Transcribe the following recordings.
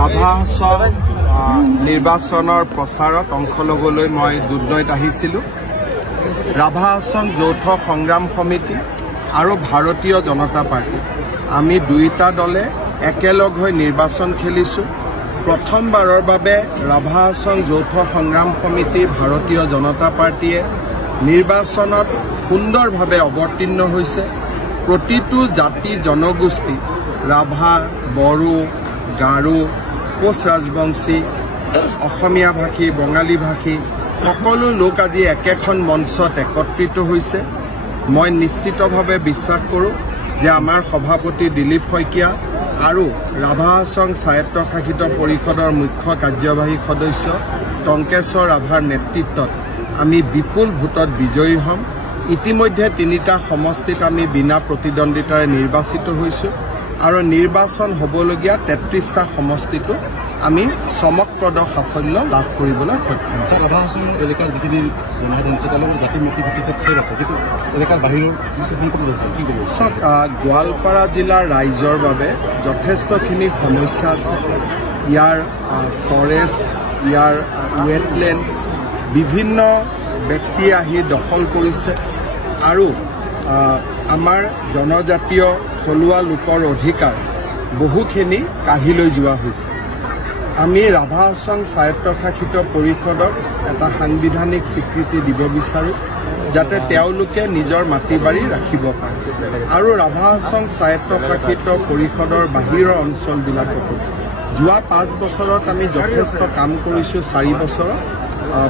ৰাভা আসন নিৰ্বাচনৰ প্ৰচাৰত অংশ ল'বলৈ মই দুধনৈত আহিছিলোঁ। ৰাভা আসন যৌথ সংগ্ৰাম সমিতি আৰু ভাৰতীয় জনতা পাৰ্টি আমি দুইটা দলে একেলগ হৈ নিৰ্বাচন খেলিছোঁ। প্ৰথমবাৰৰ বাবে ৰাভা আসন যৌথ সংগ্ৰাম সমিতি ভাৰতীয় জনতা পাৰ্টিয়ে নিৰ্বাচনত সুন্দৰভাৱে অৱতীৰ্ণ হৈছে। প্ৰতিটো জাতি জনগোষ্ঠী ৰাভা, বড়ো, গাৰো, কোচ ৰাজবংশী, অসমীয়া ভাষী, বঙালী ভাষী সকলো লোক আজি একেখন মঞ্চত একত্ৰিত হৈছে। মই নিশ্চিতভাৱে বিশ্বাস কৰোঁ যে আমাৰ সভাপতি দিলীপ শইকীয়া আৰু ৰাভা আসন স্বায়ত্তশাসিত পৰিষদৰ মুখ্য কাৰ্যবাহী সদস্য টংকেশ্বৰ ৰাভাৰ নেতৃত্বত আমি বিপুল ভোটত বিজয়ী হ'ম। ইতিমধ্যে 3টা সমষ্টিত আমি বিনা প্ৰতিদ্বন্দ্বিতাৰে নিৰ্বাচিত হৈছোঁ আৰু নিৰ্বাচন হ'বলগীয়া 33টা সমষ্টিটো আমি চমকপ্ৰদ সাফল্য লাভ কৰিবলৈ সক্ষম হৈছোঁ। ৰাভা আসন এলেকাৰ যিখিনি জনসাধাৰণ আছে তেওঁলোকৰ জাতি মিতি ভিত্তিছে চেক আছে, কিন্তু এলেকাৰ বাহিৰৰ সংকট আছে, কি ক'ব? গোৱালপাৰা জিলাৰ ৰাইজৰ বাবে যথেষ্টখিনি সমস্যা আছে। ইয়াৰ ফৰেষ্ট, ইয়াৰ ৱেটলেণ্ড বিভিন্ন ব্যক্তিয়ে আহি দখল কৰিছে আৰু আমাৰ জনজাতীয় থলুৱা লোকৰ অধিকাৰ বহুখিনি কাঢ়ি লৈ যোৱা হৈছে। আমি ৰাভা আসন স্বায়ত্তশাসিত পৰিষদক এটা সাংবিধানিক স্বীকৃতি দিব বিচাৰোঁ যাতে তেওঁলোকে নিজৰ মাটি বাৰী ৰাখিব পাৰে আৰু ৰাভা আসন স্বায়ত্তশাসিত পৰিষদৰ বাহিৰৰ অঞ্চলবিলাকতো যোৱা 5 বছৰত আমি যথেষ্ট কাম কৰিছোঁ। 4 বছৰত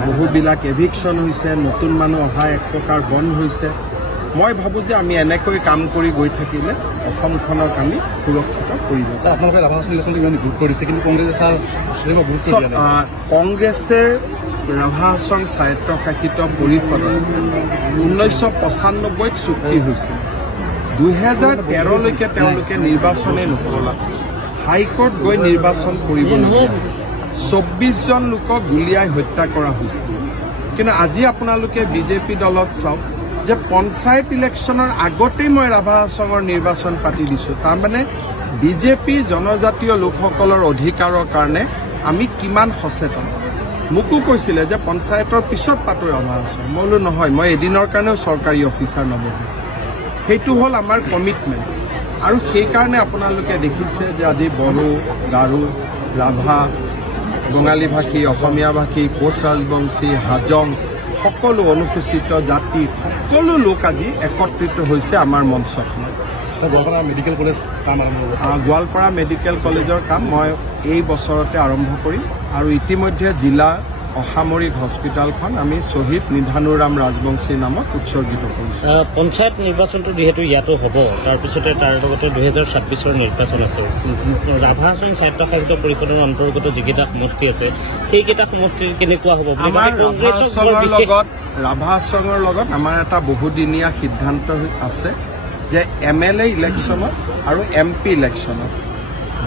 বহুবিলাক এভিকশ্যন হৈছে, নতুন মানুহ অহা এক প্ৰকাৰ বন্ধ হৈছে। মই ভাবোঁ যে আমি এনেকৈ কাম কৰি গৈ থাকিলে অসমখনক আমি সুৰক্ষিত কৰিব পাৰোঁ। আপোনালোকে ৰাভা আসন নিৰ্বাচনটো ইমান গুৰুত্ব দিছে, কিন্তু কংগ্ৰেছে কংগ্ৰেছে ৰাভা আসন স্বায়ত্তশাসিত পৰিষদৰ 1995ত চুক্তি হৈছিল। 2013লৈকে তেওঁলোকে নিৰ্বাচনে নকৰিলে। হাইকোৰ্ট গৈ নিৰ্বাচন কৰিবলগীয়া 24জন লোকক গুলীয়াই হত্যা কৰা হৈছিল। কিন্তু আজি আপোনালোকে বিজেপি দলক চাওক যে পঞ্চায়ত ইলেকশ্যনৰ আগতেই মই ৰাভা আসনৰ নিৰ্বাচন পাতি দিছোঁ। তাৰমানে বিজেপি জনজাতীয় লোকসকলৰ অধিকাৰৰ কাৰণে আমি কিমান সচেতন। মোকো কৈছিলে যে পঞ্চায়তৰ পিছত পাতো ৰাভা আসন। মই বোলো নহয়, মই এদিনৰ কাৰণেও চৰকাৰী অফিচাৰ নবহোঁ। সেইটো হ'ল আমাৰ কমিটমেণ্ট আৰু সেইকাৰণে আপোনালোকে দেখিছে যে আজি বড়ো, গাৰো, ৰাভা, বঙালী ভাষী, অসমীয়া ভাষী, কোচ ৰাজবংশী, হাজং সকলো অনুসূচিত জাতি সকলো লোক আজি একত্ৰিত হৈছে আমাৰ মঞ্চখনত। গোৱালপাৰা মেডিকেল কলেজ কাম গোৱালপাৰা মেডিকেল কলেজৰ কাম মই এই বছৰতে আৰম্ভ কৰিম আৰু ইতিমধ্যে জিলা অসামৰিক হস্পিটেলখন আমি শ্বহীদ নিধানুৰাম ৰাজবংশীৰ নামত উৎসৰ্গিত কৰিছোঁ। পঞ্চায়ত নিৰ্বাচনটো যিহেতু ইয়াতো হ'ব, তাৰপিছতে তাৰ লগতে 2026ৰ নিৰ্বাচন আছে। ৰাভা আসন স্বায়ত্তশাসিত পৰিষদৰ অন্তৰ্গত যিকেইটা সমষ্টি আছে সেইকেইটা সমষ্টিৰ কেনেকুৱা হ'ব? আমাৰ ৰাভা আসনৰ লগত আমাৰ এটা বহুদিনীয়া সিদ্ধান্ত আছে যে MLA ইলেকশ্যনত আৰু MP ইলেকশ্যনত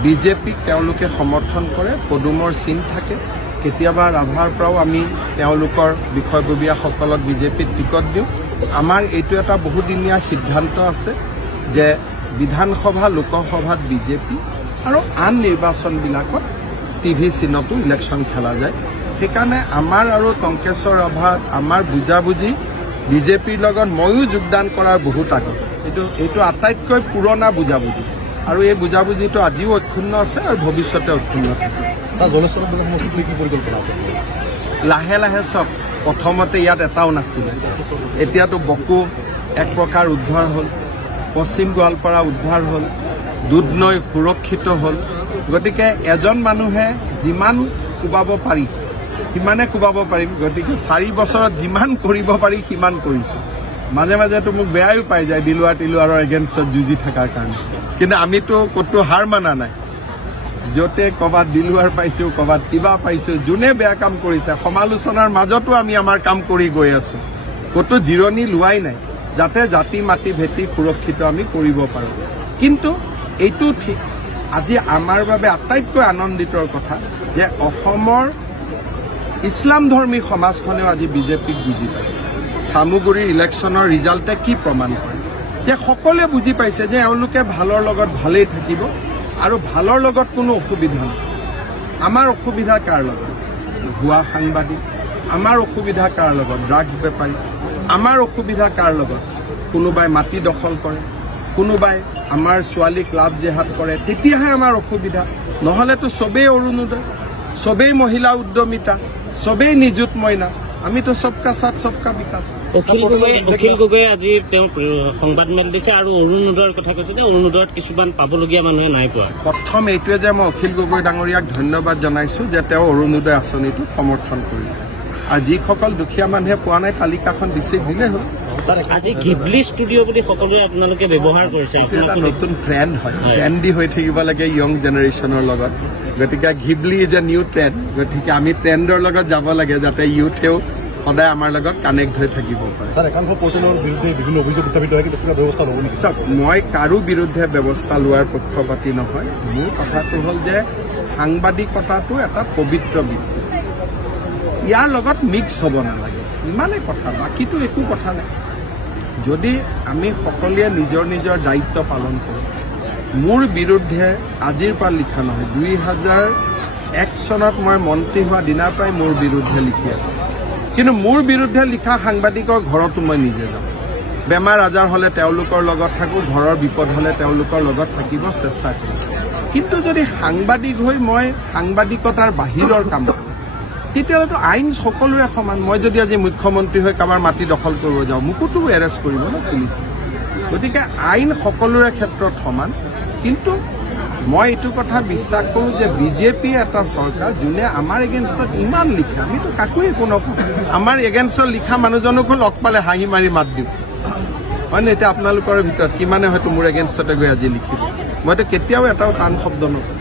বিজেপিক তেওঁলোকে সমৰ্থন কৰে, পদুমৰ চিন থাকে। কেতিয়াবা ৰাভাৰ পৰাও আমি তেওঁলোকৰ বিষয়ববীয়াসকলক বিজেপিত টিকট দিওঁ। আমাৰ এইটো এটা বহুদিনীয়া সিদ্ধান্ত আছে যে বিধানসভা, লোকসভাত বিজেপি আৰু আন নিৰ্বাচনবিলাকত TV চিনতো ইলেকশ্যন খেলা যায়। সেইকাৰণে আমাৰ আৰু টংকেশ্বৰ ৰাভাত আমাৰ বুজাবুজি বিজেপিৰ লগত ময়ো যোগদান কৰাৰ বহুত আগত। এইটো আটাইতকৈ পুৰণা বুজাবুজি আৰু এই বুজাবুজিটো আজিও অক্ষুণ্ণ আছে আৰু ভৱিষ্যতে অক্ষুণ্ণ থাকিব। লাহে লাহে চব প্ৰথমতে ইয়াত এটাও নাছিলে, এতিয়াতো বকো এক প্ৰকাৰ উদ্ধাৰ হ'ল, পশ্চিম গোৱালপাৰা উদ্ধাৰ হ'ল, দুধনৈ সুৰক্ষিত হ'ল। গতিকে এজন মানুহে যিমান কোবাব পাৰি সিমানে কোবাব পাৰিম। গতিকে 4 বছৰত যিমান কৰিব পাৰি সিমান কৰিছোঁ। মাজে মাজেতো মোক বেয়াও পাই যায় দিলুৱাৰৰ এগেইনষ্টত যুঁজি থকাৰ কাৰণে, কিন্তু আমিতো ক'তো হাৰ মানা নাই। য'তে ক'ৰবাত দিলুৱাৰ পাইছোঁ, ক'ৰবাত কিবা পাইছোঁ, যোনে বেয়া কাম কৰিছে সমালোচনাৰ মাজতো আমি আমাৰ কাম কৰি গৈ আছোঁ। ক'তো জিৰণি লোৱাই নাই যাতে জাতি মাটি ভেটি সুৰক্ষিত আমি কৰিব পাৰোঁ। কিন্তু এইটো ঠিক আজি আমাৰ বাবে আটাইতকৈ আনন্দিতৰ কথা যে অসমৰ ইছলাম ধৰ্মী সমাজখনেও আজি বিজেপিক বুজি পাইছে। চামুগুৰিৰ ইলেকশ্যনৰ ৰিজাল্টে কি প্ৰমাণ কৰে যে সকলোৱে বুজি পাইছে যে এওঁলোকে ভালৰ লগত ভালেই থাকিব আৰু ভালৰ লগত কোনো অসুবিধা নাই। আমাৰ অসুবিধা কাৰ লগত ভুৱা সাংবাদিক, আমাৰ অসুবিধা কাৰ লগত ড্ৰাগছ বেপাৰী, আমাৰ অসুবিধা কাৰ লগত কোনোবাই মাটি দখল কৰে, কোনোবাই আমাৰ ছোৱালীক লাভ জেহাদ কৰে, তেতিয়াহে আমাৰ অসুবিধা। নহ'লেতো চবেই অৰুণোদয়, চবেই মহিলা উদ্যমিতা, চবেই নিযুত মইনা, আমিতো সবকা সাথ সবকা বিকাশ। অখিল গগৈয়ে আজি তেওঁ সংবাদমেল দিছে আৰু অৰুণোদয়ৰ কথা কৈছে যে অৰুণোদয়ত কিছুমান পাবলগীয়া মানুহে নাই পোৱা। প্ৰথম এইটোৱে যে মই অখিল গগৈ ডাঙৰীয়াক ধন্যবাদ জনাইছোঁ যে তেওঁ অৰুণোদয় আঁচনিটো সমৰ্থন কৰিছে, আৰু যিসকল দুখীয়া মানুহে পোৱা নাই তালিকাখন দিলেই হ'ল। আজি ঘিবলি ষ্টুডিঅ' বুলি সকলোৱে আপোনালোকে ব্যৱহাৰ কৰিছে, এটা নতুন ট্ৰেণ্ড হয়, ট্ৰেণ্ডি হৈ থাকিব লাগে য়ং জেনেৰেশ্যনৰ লগত। গতিকে Ghibli is a new trend, গতিকে আমি ট্ৰেণ্ডৰ লগত যাব লাগে যাতে ইউথেও সদায় আমাৰ লগত কানেক্ট হৈ থাকিব পাৰে। চাওক, মই কাৰো বিৰুদ্ধে ব্যৱস্থা লোৱাৰ পক্ষপাতি নহয়। মোৰ কথাটো হ'ল যে সাংবাদিকতাটো এটা পবিত্ৰ বৃত্তি, ইয়াৰ লগত মিক্স হ'ব নালাগে, ইমানেই কথা, বাকীটো একো কথা নাই। যদি আমি সকলোৱে নিজৰ নিজৰ দায়িত্ব পালন কৰোঁ, মোৰ বিৰুদ্ধে আজিৰ পৰা লিখা নহয়, 2001 চনত মই মন্ত্ৰী হোৱা দিনাৰ পৰাই মোৰ বিৰুদ্ধে লিখি আছোঁ, কিন্তু মোৰ বিৰুদ্ধে লিখা সাংবাদিকৰ ঘৰতো মই নিজে যাওঁ। বেমাৰ আজাৰ হ'লে তেওঁলোকৰ লগত থাকোঁ, ঘৰৰ বিপদ হ'লে তেওঁলোকৰ লগত থাকিব চেষ্টা কৰোঁ। কিন্তু যদি সাংবাদিক হৈ মই সাংবাদিকতাৰ বাহিৰৰ কাম কৰোঁ, তেতিয়াহ'লেতো আইন সকলোৰে সমান। মই যদি আজি মুখ্যমন্ত্ৰী হৈ কাৰোবাৰ মাটি দখল কৰিব যাওঁ, মোকোতো এৰেষ্ট কৰিব ন পুলিচে। গতিকে আইন সকলোৰে ক্ষেত্ৰত সমান। কিন্তু মই এইটো কথা বিশ্বাস কৰোঁ যে বিজেপি এটা চৰকাৰ যোনে আমাৰ এগেইনষ্টত ইমান লিখে, আমিতো কাকো একো নকওঁ। আমাৰ এগেইনষ্টত লিখা মানুহজনকো লগ পালে হাঁহি মাৰি মাত দিওঁ, হয় নে? এতিয়া আপোনালোকৰ ভিতৰত কিমানে হয়তো মোৰ এগেইনষ্টতে গৈ আজি লিখিব, মইতো কেতিয়াও এটাও টান শব্দ নকওঁ।